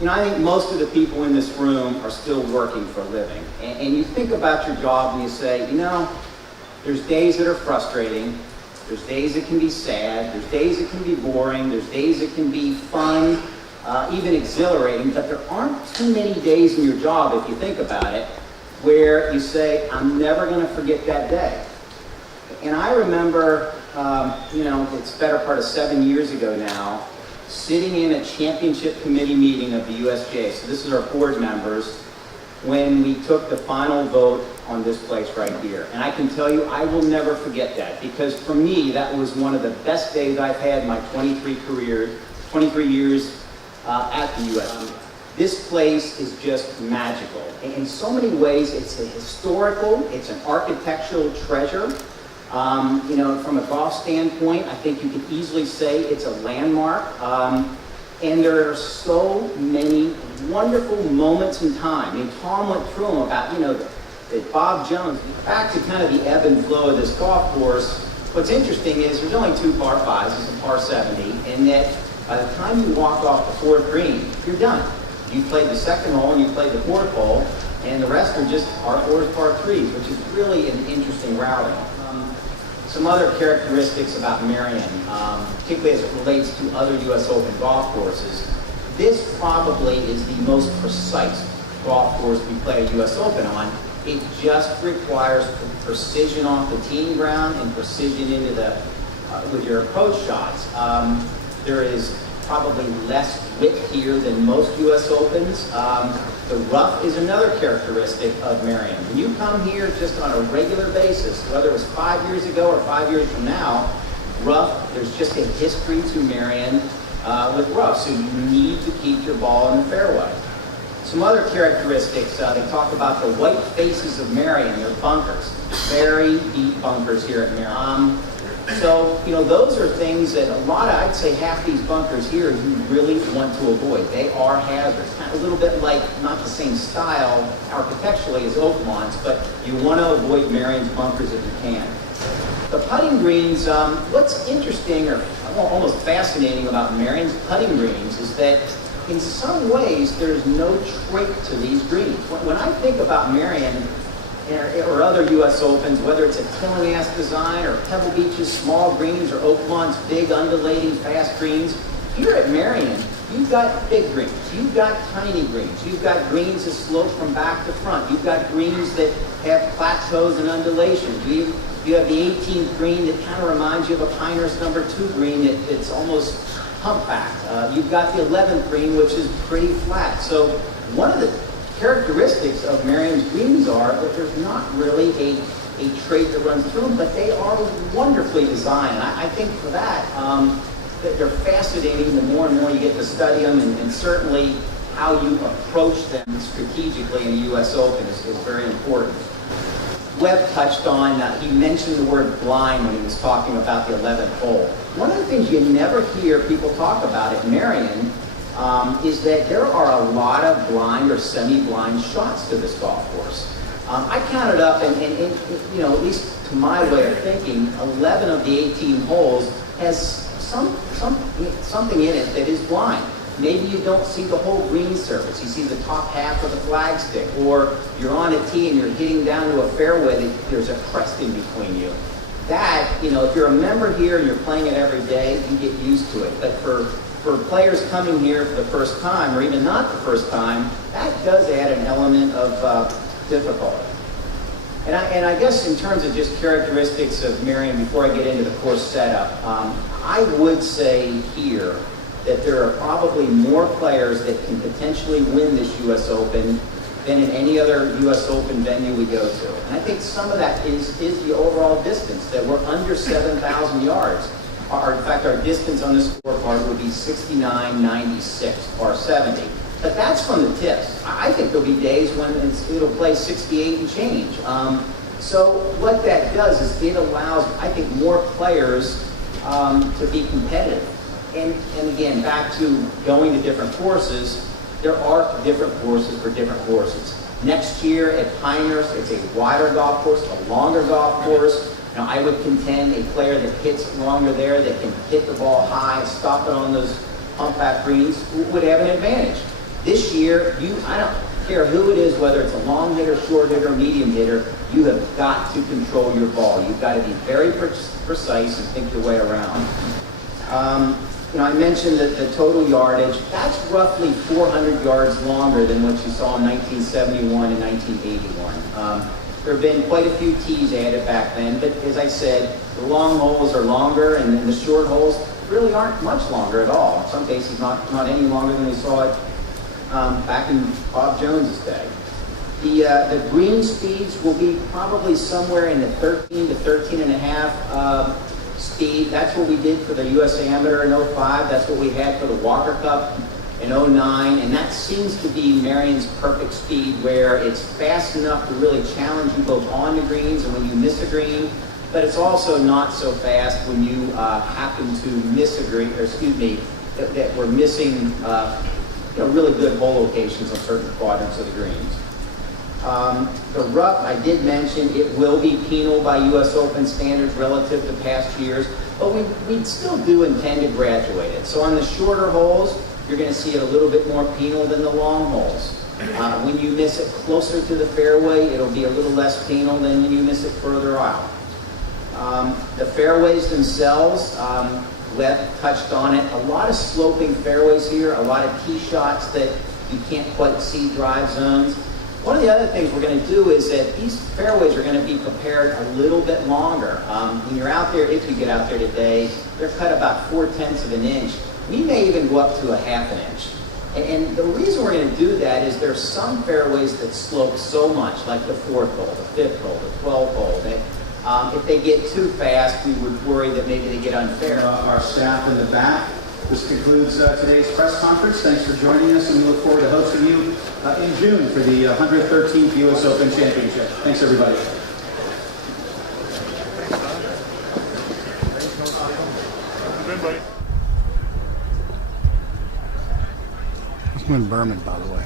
You know, I think most of the people in this room are still working for a living. And you think about your job and you say, you know, there's days that are frustrating, there's days that can be sad, there's days that can be boring, there's days that can be fun, even exhilarating, but there aren't too many days in your job, if you think about it, where you say, I'm never going to forget that day. And I remember, you know, it's better part of 7 years ago now, sitting in a championship committee meeting of the USGA, so this is our board members, when we took the final vote on this place right here. And I can tell you, I will never forget that, because for me, that was one of the best days I've had in my 23 years at the USGA. This place is just magical. In so many ways, it's a historical, it's an architectural treasure. You know, from a golf standpoint, I think you could easily say it's a landmark. And there are so many wonderful moments in time. I mean, Tom went through them about, you know, that Bob Jones. Back to kind of the ebb and flow of this golf course, what's interesting is there's only 2 par 5s, it's a par 70, and that by the time you walk off the 4th green, you're done. You played the 2nd hole and you played the 4th hole, and the rest are just par 4s, par 3s, which is really an interesting routing. Some other characteristics about Merion, particularly as it relates to other U.S. Open golf courses, this probably is the most precise golf course we play a U.S. Open on. It just requires precision off the teeing ground and precision into the with your approach shots. There is probably less width here than most U.S. Opens. The rough is another characteristic of Merion. When you come here just on a regular basis, whether it was 5 years ago or 5 years from now, rough, there's just a history to Merion with rough, so you need to keep your ball in the fairway. Some other characteristics, they talk about the white faces of Merion, they're bunkers, very deep bunkers here at Merion. So, you know, those are things that I'd say half these bunkers here you really want to avoid. They are hazards. Kind of a little bit like, not the same style architecturally as Oakmont's, but you want to avoid Merion's bunkers if you can. The putting greens, what's interesting or almost fascinating about Merion's putting greens is that in some ways there's no trait to these greens. When I think about Merion, or other U.S. Opens, whether it's a Tillinghast design or Pebble Beach's small greens or Oakmont's big undulating fast greens, here at Merion, you've got big greens, you've got tiny greens, you've got greens that slope from back to front, you've got greens that have plateaus and undulations. You have the 18th green that kind of reminds you of a Pinehurst number 2 green that's almost humpbacked. You've got the 11th green, which is pretty flat. So one of the characteristics of Merion's greens are that there's not really a trait that runs through them, but they are wonderfully designed. I think for that, that they're fascinating the more and more you get to study them, and certainly how you approach them strategically in the U.S. Open is very important. Webb touched on, he mentioned the word blind when he was talking about the 11th hole. One of the things you never hear people talk about at Merion is that there are a lot of blind or semi-blind shots to this golf course. I counted up, and you know, at least to my way of thinking, 11 of the 18 holes has something in it that is blind. Maybe you don't see the whole green surface. You see the top half of the flagstick, or you're on a tee and you're hitting down to a fairway that there's a crest in between you. That, you know, if you're a member here and you're playing it every day, you get used to it. But for players coming here for the first time, or even not the first time, that does add an element of difficulty. And I guess in terms of just characteristics of Merion, before I get into the course setup, I would say here that there are probably more players that can potentially win this U.S. Open than in any other U.S. Open venue we go to. And I think some of that is the overall distance, that we're under 7,000 yards. In fact, our distance on this scorecard would be 69.96 par 70. But that's from the tips. I think there'll be days when it'll play 68 and change. So what that does is it allows, I think, more players to be competitive. And again, back to going to different courses, there are different courses for different courses. Next year at Pinehurst, it's a wider golf course, a longer golf course. Now, I would contend a player that hits longer there, that can hit the ball high, stop it on those humpback greens, would have an advantage. This year, I don't care who it is, whether it's a long hitter, short hitter, medium hitter, you have got to control your ball. You've got to be very precise and think your way around. I mentioned that the total yardage, that's roughly 400 yards longer than what you saw in 1971 and 1981. There have been quite a few tees added back then, but as I said, the long holes are longer and the short holes really aren't much longer at all. In some cases, not any longer than we saw it back in Bob Jones's day. The green speeds will be probably somewhere in the 13 to 13 and a half speed. That's what we did for the US Amateur in 05. That's what we had for the Walker Cup in 09. And that seems to be Merion's perfect speed, where it's fast enough to really challenge you both on the greens and when you miss a green. But it's also not so fast when you happen to miss a green, or excuse me, that we're missing really good hole locations on certain quadrants of the greens. The rough, I did mention, it will be penal by US Open standards relative to past years, but we still do intend to graduate it. So on the shorter holes, you're going to see it a little bit more penal than the long holes. When you miss it closer to the fairway, it'll be a little less penal than when you miss it further out. The fairways themselves, Webb touched on it. A lot of sloping fairways here, a lot of tee shots that you can't quite see drive zones. One of the other things we're going to do is that these fairways are going to be prepared a little bit longer. When you're out there, if you get out there today, they're cut about 4/10 of an inch. We may even go up to a half an inch. And the reason we're going to do that is there's some fairways that slope so much, like the 4th hole, the 5th hole, the 12th hole, that if they get too fast, we would worry that maybe they get unfair. Our staff in the back. This concludes today's press conference. Thanks for joining us, and we look forward to hosting you in June for the 113th U.S. Open Championship. Thanks, everybody. That's Win Berman, by the way.